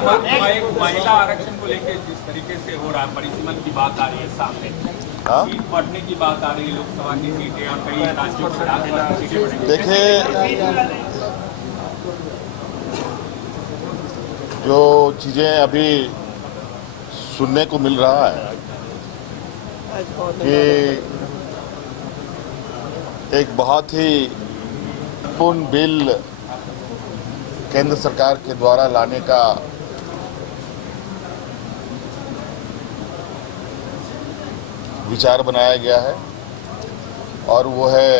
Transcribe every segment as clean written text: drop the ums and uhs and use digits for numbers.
महिला आरक्षण को लेकर जिस तरीके से हो रहा है, परिसीमन की बात आ रही है सामने, सीट बढ़ने की बात आ रही है, लोकसभा की सीटें और कई राज्यों की सीटें बढ़ेंगी। देखिए, जो चीजें अभी सुनने को मिल रहा है कि एक बहुत ही पूर्ण बिल केंद्र सरकार के द्वारा लाने का विचार बनाया गया है और वो है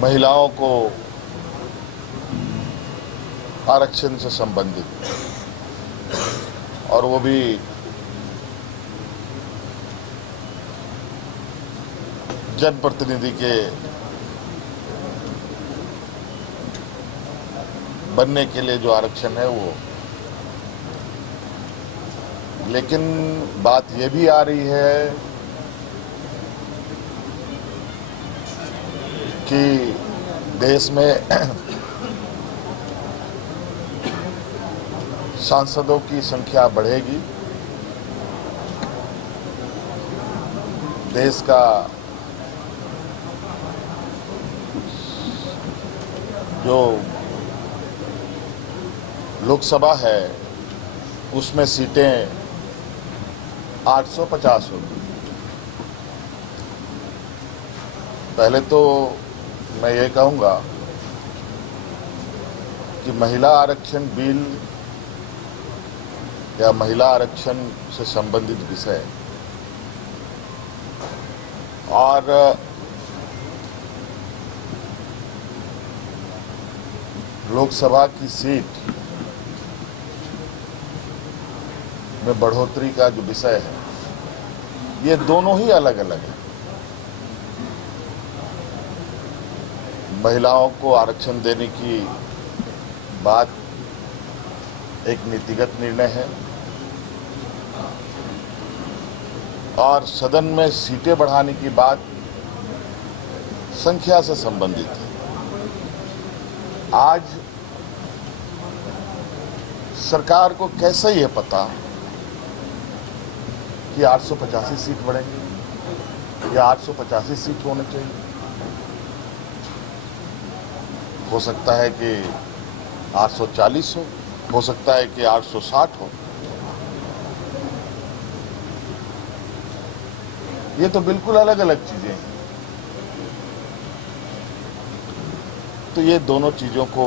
महिलाओं को आरक्षण से संबंधित, और वो भी जनप्रतिनिधि के बनने के लिए जो आरक्षण है वो। लेकिन बात ये भी आ रही है कि देश में सांसदों की संख्या बढ़ेगी, देश का जो लोकसभा है उसमें सीटें 850 होगी। पहले तो मैं ये कहूँगा कि महिला आरक्षण बिल या महिला आरक्षण से संबंधित विषय और लोकसभा की सीट में बढ़ोतरी का जो विषय है, ये दोनों ही अलग अलग है। महिलाओं को आरक्षण देने की बात एक नीतिगत निर्णय है और सदन में सीटें बढ़ाने की बात संख्या से संबंधित है। आज सरकार को कैसे ये पता कि 885 सीट बढ़ेंगे या 885 सीट होने चाहिए? हो सकता है कि 840 हो सकता है कि 860 हो। ये तो बिल्कुल अलग अलग चीजें हैं। तो ये दोनों चीजों को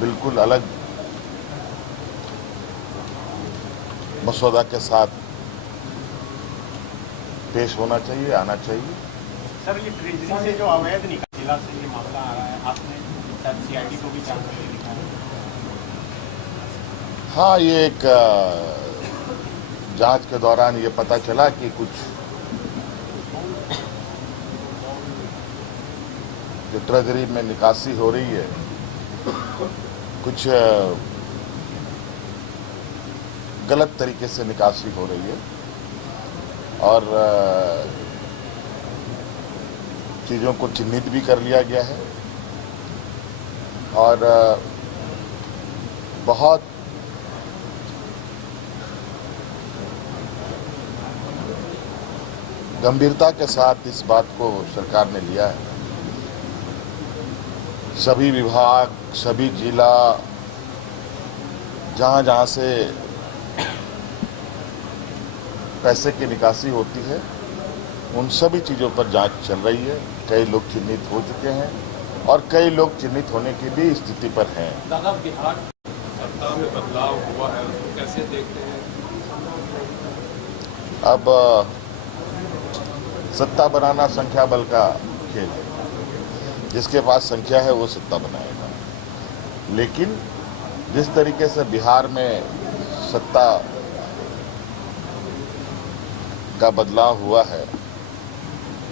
बिल्कुल अलग मसौदा के साथ पेश होना चाहिए, आना चाहिए। सर, ये ट्रेजरी से जो अवैध निकासी जिला से ये मामला आ रहा है, आपने सीआईडी को भी जांच करके दिखाया? हाँ, ये एक जांच के दौरान ये पता चला कि कुछ जो ट्रेजरी में निकासी हो रही है, कुछ गलत तरीके से निकासी हो रही है और चीज़ों को चिन्हित भी कर लिया गया है और बहुत गंभीरता के साथ इस बात को सरकार ने लिया है। सभी विभाग, सभी जिला, जहाँ जहाँ से पैसे की निकासी होती है, उन सभी चीज़ों पर जांच चल रही है। कई लोग चिन्हित हो चुके हैं और कई लोग चिन्हित होने की भी स्थिति पर हैं। दादा, बिहार सत्ता में बदलाव हुआ है, उसको कैसे देखते हैं? अब सत्ता बनाना संख्या बल का खेल है। जिसके पास संख्या है वो सत्ता बनाएगा। लेकिन जिस तरीके से बिहार में सत्ता का बदलाव हुआ है,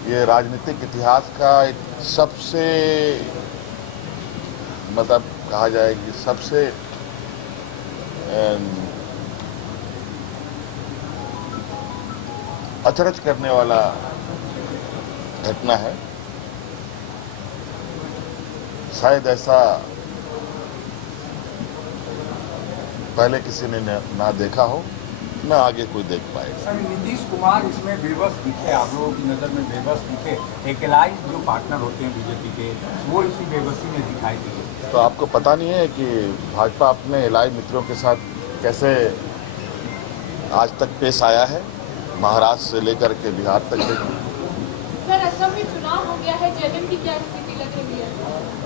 ये राजनीतिक इतिहास का एक सबसे मतलब कहा जाए कि सबसे अचरज करने वाला घटना है। शायद ऐसा पहले किसी ने ना देखा हो, ना आगे कोई देख पाएगा। सर, नीतीश कुमार इसमें बेबस दिखे, आप लोगों की नज़र में बेबस दिखे। एक एलाइज जो पार्टनर होते हैं बीजेपी के, वो इसी बेबसी में दिखाई दिए। तो आपको पता नहीं है कि भाजपा अपने एलाइ मित्रों के साथ कैसे आज तक पेश आया है, महाराष्ट्र से लेकर के बिहार तक। सर, असम में चुनाव हो गया है, जयदेव की क्या स्थिति लग रही है?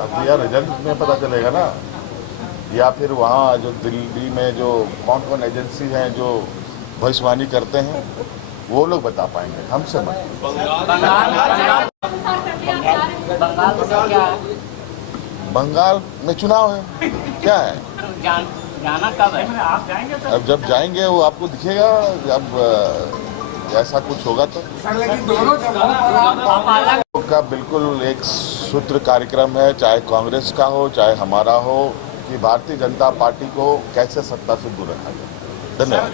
अब यार रिजल्ट में पता चलेगा ना, या फिर वहाँ जो दिल्ली में जो कौन कौन एजेंसी हैं जो भविष्यवाणी करते हैं वो लोग बता पाएंगे, हमसे मत। बंगाल में चुनाव है, क्या है? जाना कब है? आप जाएंगे? अब जब जाएंगे वो आपको दिखेगा, जब ऐसा कुछ होगा तो। सर, लेकिन दोनों जगहों पर का बिल्कुल एक सूत्र कार्यक्रम है, चाहे कांग्रेस का हो चाहे हमारा हो, कि भारतीय जनता पार्टी को कैसे सत्ता से दूर रखा जाए। धन्यवाद।